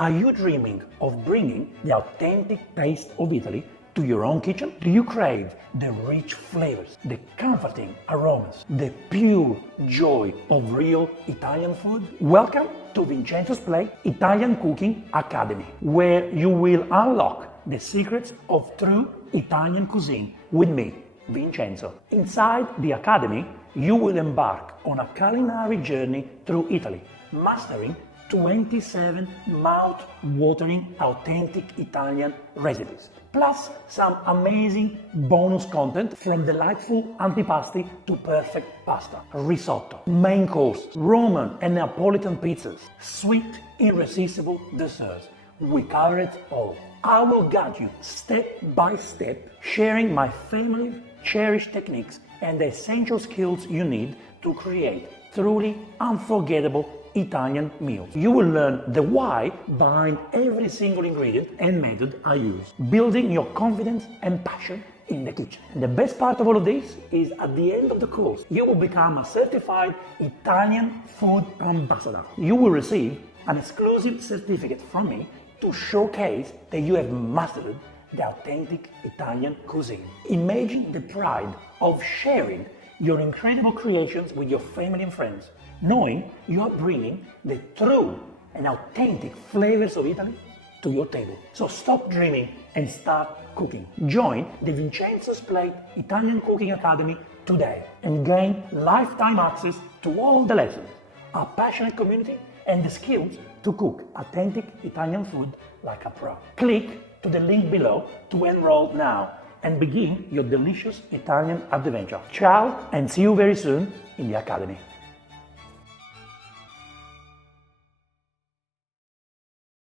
Are you dreaming of bringing the authentic taste of Italy to your own kitchen? Do you crave the rich flavors, the comforting aromas, the pure joy of real Italian food? Welcome to Vincenzo's Plate Italian Cooking Academy, where you will unlock the secrets of true Italian cuisine with me, Vincenzo. Inside the Academy, you will embark on a culinary journey through Italy, mastering 27 mouth-watering authentic Italian recipes, plus some amazing bonus content from delightful antipasti to perfect pasta, risotto, main course, Roman and Neapolitan pizzas, sweet, irresistible desserts. We cover it all. I will guide you step by step, sharing my family cherished techniques and the essential skills you need to create truly unforgettable Italian meals. You will learn the why behind every single ingredient and method I use, building your confidence and passion in the kitchen. And the best part of all of this is at the end of the course, you will become a certified Italian food ambassador. You will receive an exclusive certificate from me to showcase that you have mastered the authentic Italian cuisine. Imagine the pride of sharing your incredible creations with your family and friends, knowing you are bringing the true and authentic flavors of Italy to your table. So stop dreaming and start cooking. Join the Vincenzo's Plate Italian Cooking Academy today and gain lifetime access to all the lessons, a passionate community, and the skills to cook authentic Italian food like a pro. Click to the link below to enroll now and begin your delicious Italian adventure. Ciao, and see you very soon in the Academy.